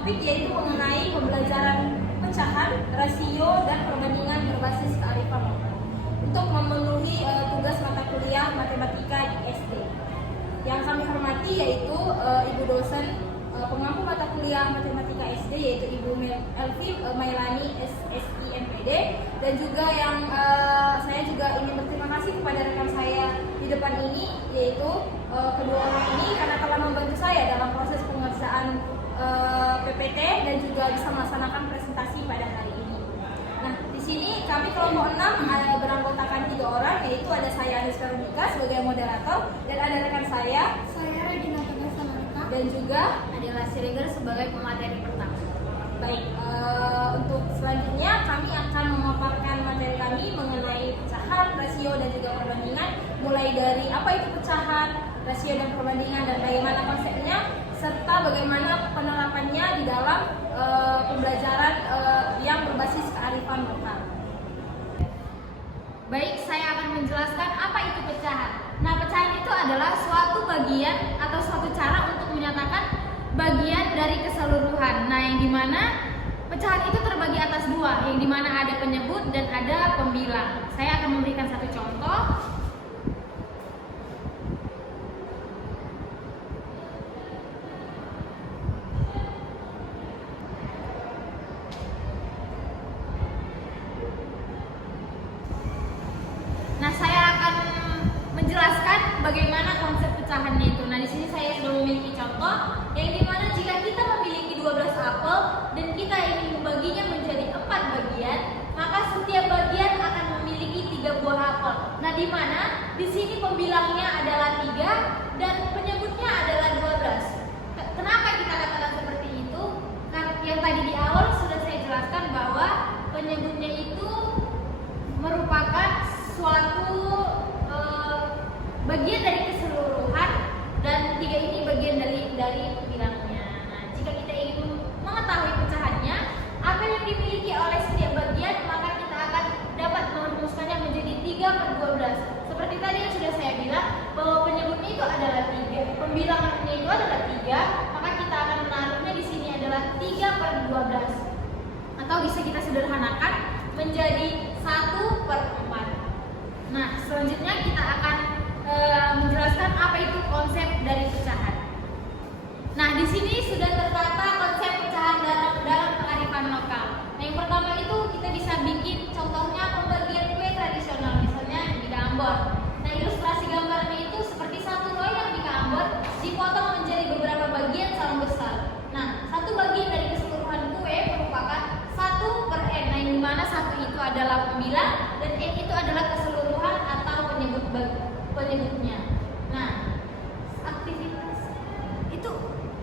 topik yaitu mengenai pembelajaran pecahan, rasio, dan perbandingan berbasis kearifan lokal untuk memenuhi tugas mata kuliah matematika di SD. Yang kami hormati yaitu Ibu dosen pengampu mata kuliah matematika SD yaitu Ibu Elvi Mailani SSI MPD, dan juga yang saya juga ingin berterima kasih kepada rekan saya di depan ini yaitu kedua orang ini karena telah membantu saya dalam proses pengerjaan PPT dan juga bisa melaksanakan presentasi pada hari ini. Nah, di sini kami kelompok 6 beranggotakan 3 orang, yaitu ada saya Anis Veronica sebagai moderator dan ada rekan saya Regina Tegasamarika dan juga Adela Siregar sebagai pemateri pertama. baik. Untuk selanjutnya kami akan memaparkan materi kami mengenai pecahan, rasio, dan juga perbandingan, mulai dari apa itu pecahan, rasio, dan perbandingan, dan bagaimana konsepnya, serta bagaimana penerapannya di dalam pembelajaran yang berbasis kearifan lokal. Baik, saya akan menjelaskan apa itu pecahan. Nah, pecahan itu adalah suatu bagian atau suatu cara untuk menyatakan bagian dari keseluruhan. Nah, yang dimana pecahan itu terbagi atas dua, yang dimana ada penyebut dan ada pembilang. Saya akan memberikan satu contoh. Nah, saya akan menjelaskan bagaimana konsep pecahannya itu. Nah, di sini saya sudah memiliki contoh yang dimana jika kita memiliki 12 apel dan kita ingin membaginya menjadi 4 bagian, maka setiap bagian akan memiliki 3 buah apel. Nah, di mana di sini pembilangnya adalah 3 dan penyebutnya adalah 12. Kenapa kita katakan seperti itu? Karena yang tadi di awal sudah saya jelaskan bahwa penyebutnya itu merupakan suatu bagian dari keseluruhan dan 3 ini bagian dari pembilangnya. Nah, jika kita ingin mengetahui pecahannya, apa yang dimiliki oleh setiap bagian, maka kita akan dapat merumuskannya menjadi 3/12. Seperti tadi yang sudah saya bilang bahwa penyebutnya itu adalah 3, pembilangannya itu adalah 3, maka kita akan menaruhnya di sini adalah 3/12. Atau bisa kita sederhanakan menjadi 1/4. Nah, selanjutnya kita akan menjelaskan apa itu konsep dari pecahan. Nah, di sini sudah tertata konsep pecahan dalam kearifan lokal. Nah, yang pertama itu kita bisa bikin contohnya pembagian kue tradisional, misalnya di Ambon. Nah, ilustrasi gambarnya itu seperti satu loyang di Ambon dipotong menjadi beberapa bagian sama besar. Nah, satu bagian dari keseluruhan kue merupakan 1/n. Nah, yang dimana 1 itu adalah pembilang dan n itu adalah keseluruhan atau penyebutnya. Nah, aktivitas itu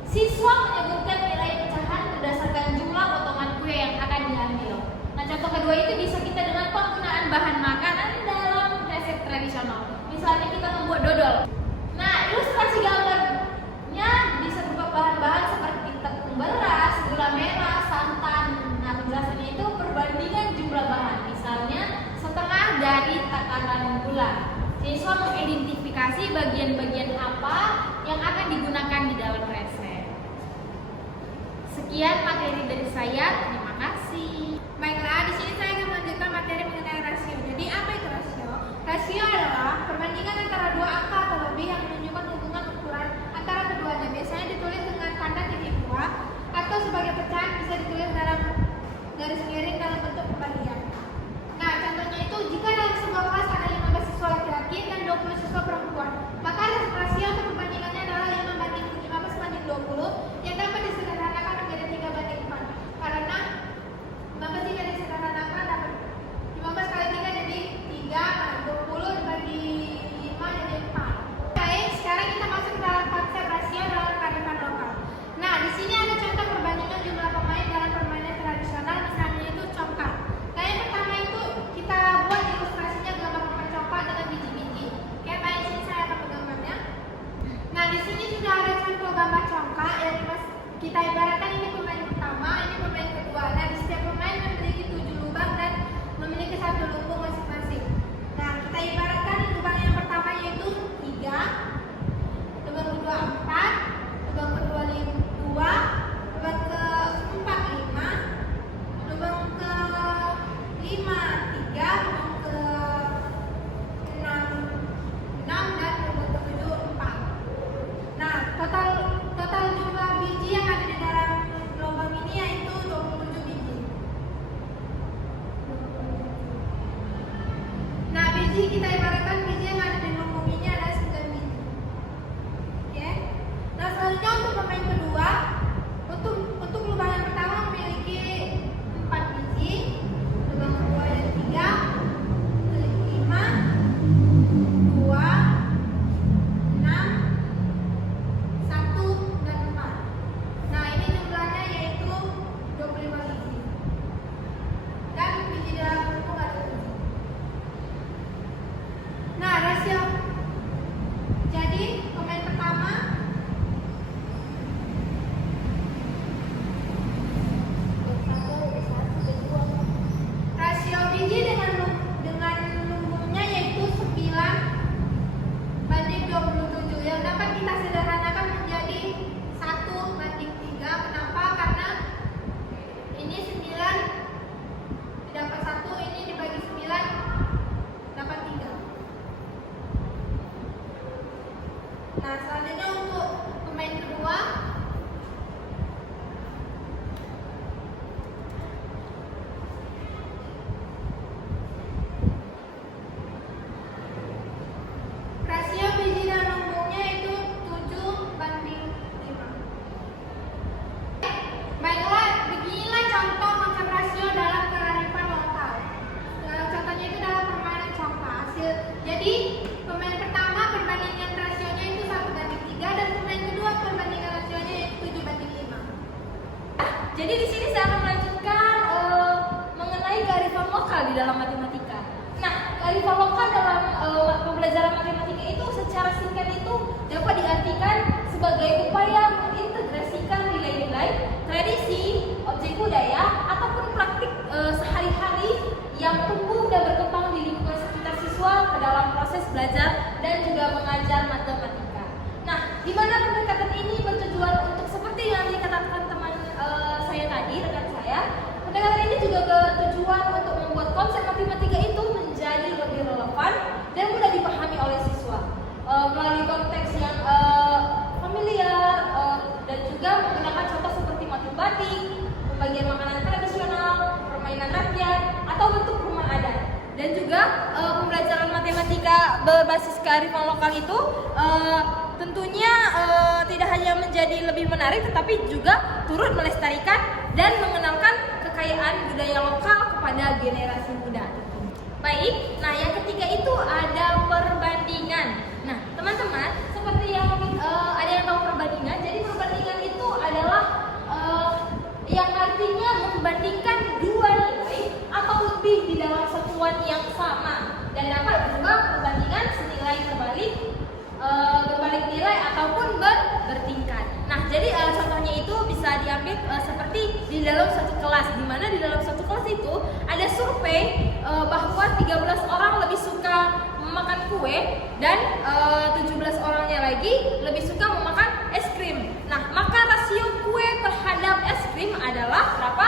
siswa menyebutkan nilai pecahan berdasarkan jumlah potongan kue yang akan diambil. Nah, contoh kedua itu bisa kita dengan penggunaan bahan makanan dalam resep tradisional. Misalnya kita membuat dodol. Nah, ilustrasi gambarnya bisa berupa bahan-bahan seperti tepung beras, gula merah, santan. Nah, penjelasannya itu perbandingan jumlah bahan. Misalnya setengah dari takaran gula. Siswa mengidentifikasi bagian-bagian apa yang akan digunakan di dalam resep. Sekian materi dari saya. Terima kasih. Baiklah, di sini saya akan melanjutkan materi mengenai rasio. Jadi, apa itu rasio? Rasio adalah perbandingan antara dua angka atau lebih yang menunjukkan hubungan ukuran antara keduanya. Biasanya ditulis dengan tanda titik dua atau sebagai pecahan bisa ditulis dalam garis miring dalam bentuk pembagian. Nah, contohnya itu jika dalam sebuah kelas ada 15 siswa laki-laki dan 20 siswa perempuan, maka rasio untuk perbandingannya adalah 15/20 yang dapat disederhanakan menjadi 3/4 karena biji kita ibaratkan biji yang ada di lumbung ini ada 9 biji. Oke. Nah, selanjutnya untuk pemain kedua, untuk lubang yang pertama memiliki 4 biji, lubang kedua ada 3, 5, 2, 6, 1, dan 4. Nah, ini jumlahnya yaitu 25 biji. Dan biji dalam lumbung ada 7. Nah, rasio. Jadi, pemain pertama rasio biji dengan lumbungnya yaitu 9:27 yang dapat kita sederhanakan menjadi 1:3. Kenapa? Karena ini 9 didapat 1, ini dibagi 9 dapat 3. Nah, selanjutnya untuk pemain kedua, rasio biji dan lumbungnya itu 7:5. Baiklah, beginilah contoh konsep rasio dalam kearifan lokal. Contohnya itu dalam permainan congkak. Jadi, pemain pertama perbandingan rasionya itu 1:3 dan pemain kedua perbandingan rasionya yaitu 7:5. Jadi di sini saya akan melanjutkan mengenai kearifan lokal di dalam matematika. Nah, kearifan lokal dalam pembelajaran matematika itu secara singkat itu dapat diartikan sebagai upaya mengintegrasikan nilai-nilai, tradisi, objek budaya, ataupun praktik sehari-hari yang tumbuh dan berkembang di lingkungan sekitar siswa ke dalam proses belajar dan juga mengajar matematika. Nah, di mana pendekatan ini bertujuan untuk seperti yang dikatakan teman saya tadi, rekan saya, pendekatan ini juga bertujuan untuk membuat konsep matematika itu menjadi lebih relevan dan mudah dipahami oleh siswa melalui konteks yang familiar dan juga menggunakan contoh seperti motif batik, pembagian makanan tradisional, permainan rakyat, atau bentuk rumah adat. Dan juga pembelajaran matematika berbasis kearifan lokal itu tentunya tidak hanya menjadi lebih menarik, tetapi juga turut melestarikan dan mengenalkan kekayaan budaya lokal kepada generasi muda. Baik, nah yang ketiga itu ada perbandingan. Nah, teman-teman, seperti yang ada yang tahu perbandingan, jadi perbandingan itu adalah yang artinya membandingkan dua nilai atau lebih di dalam satuan yang sama, dan dapat berupa perbandingan senilai terbalik, berbalik nilai ataupun bertingkat. Nah, jadi contohnya itu bisa diambil seperti di dalam satu kelas, di mana di dalam satu kelas itu ada survei bahwa 13 orang lebih suka memakan kue dan 17 orangnya lagi lebih suka memakan es krim. Nah, maka rasio kue terhadap es krim adalah berapa?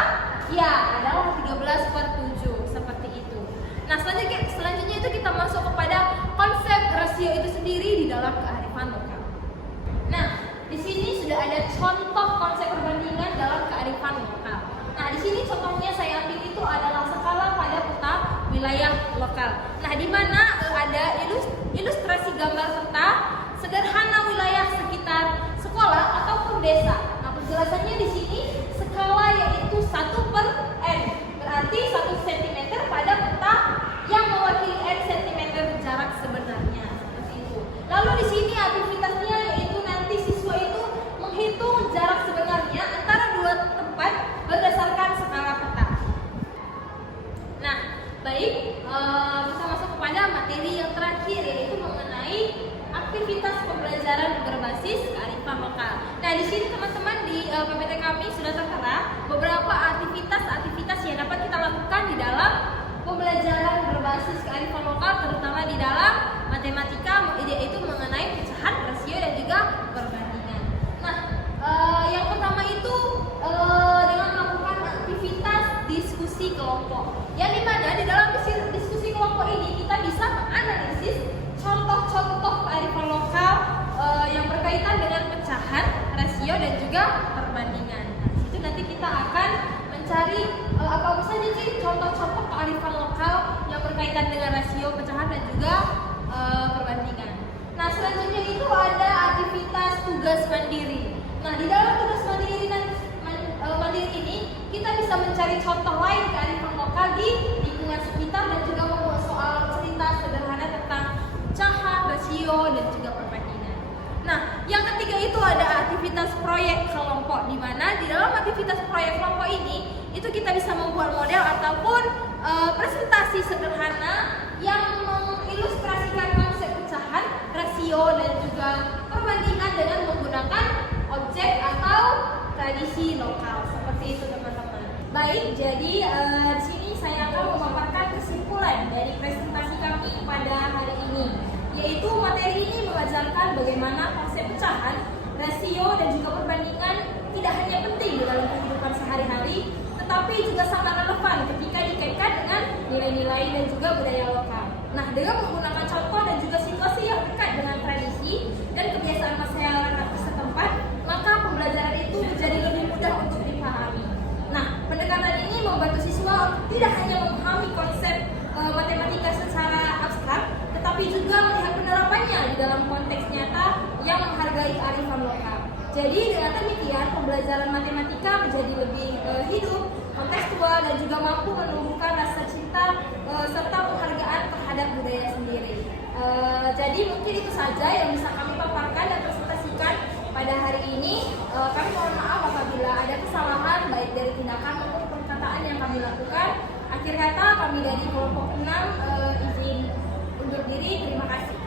Ya, adalah 13/7, seperti itu. Nah, selanjutnya itu kita masuk kepada konsep rasio itu sendiri di dalam kearifan lokal. Nah, di sini sudah ada contoh konsep perbandingan dalam kearifan lokal. Nah, di sini contohnya saya ambil itu adalah skala pada peta wilayah lokal. Nah, di mana ada ilustrasi gambar peta sederhana wilayah sekitar sekolah ataupun desa. Nah, penjelasannya di sini skala yaitu 1/n, berarti 1 cm pada peta yang mewakili n cm jarak sebenarnya. Seperti itu. Lalu di sini aktivitasnya yaitu nanti siswa itu menghitung jarak sebenarnya antara dua tempat berdasarkan skala peta. Nah, baik, kita masuk kepada materi yang terakhir yaitu mengenai aktivitas pembelajaran berbasis kearifan lokal. Nah, di sini teman-teman di PPT kami sudah tertera beberapa aktivitas yang dapat kita lakukan di dalam pembelajaran berbasis kearifan lokal, terutama di dalam matematika, yaitu mengenai pecahan, rasio, dan juga perbandingan. Nah, yang pertama itu dengan melakukan aktivitas diskusi kelompok, yang dimana di dalam diskusi kelompok ini kita bisa menganalisis contoh-contoh kearifan lokal yang berkaitan dengan pecahan, rasio, dan juga perbandingan. Nah, itu nanti kita akan mencari apa saja sih contoh-contoh kearifan lokal yang berkaitan berkaitan dengan rasio, pecahan dan juga perbandingan. Nah, selanjutnya itu ada aktivitas tugas mandiri. Nah, di dalam tugas mandiri ini kita bisa mencari contoh lain kearifan lokal di lingkungan sekitar dan juga membuat soal cerita sederhana tentang pecahan, rasio dan juga perbandingan. Nah, yang ketiga itu ada aktivitas proyek kelompok, di mana di dalam aktivitas proyek kelompok ini itu kita bisa membuat model ataupun presentasi sederhana yang mengilustrasikan konsep pecahan, rasio dan juga perbandingan dengan menggunakan objek atau tradisi lokal. Seperti itu teman-teman. Baik, jadi di sini saya akan memaparkan kesimpulan dari presentasi kami pada hari ini, yaitu materi ini mengajarkan bagaimana konsep pecahan, rasio dan juga perbandingan tidak hanya penting dalam kehidupan sehari-hari, tetapi juga sangat relevan ketika dikaitkan dengan nilai-nilai dan juga budaya lokal. Nah, dengan menggunakan contoh dan juga situasi yang dekat dengan tradisi dan kebiasaan masyarakat setempat, maka pembelajaran itu menjadi lebih mudah untuk dipahami. Nah, pendekatan ini membantu siswa untuk tidak hanya memahami konsep matematika secara abstrak, tetapi juga melihat penerapannya di dalam konteks nyata yang menghargai kearifan lokal. Jadi dengan demikian pembelajaran matematika menjadi lebih hidup, kontekstual dan juga mampu menumbuhkan rasa cinta serta penghargaan terhadap budaya sendiri. Jadi mungkin itu saja yang bisa kami paparkan dan presentasikan pada hari ini. Kami mohon maaf apabila ada kesalahan baik dari tindakan maupun perkataan yang kami lakukan. Akhir kata kami dari kelompok 6 izin undur diri. Terima kasih.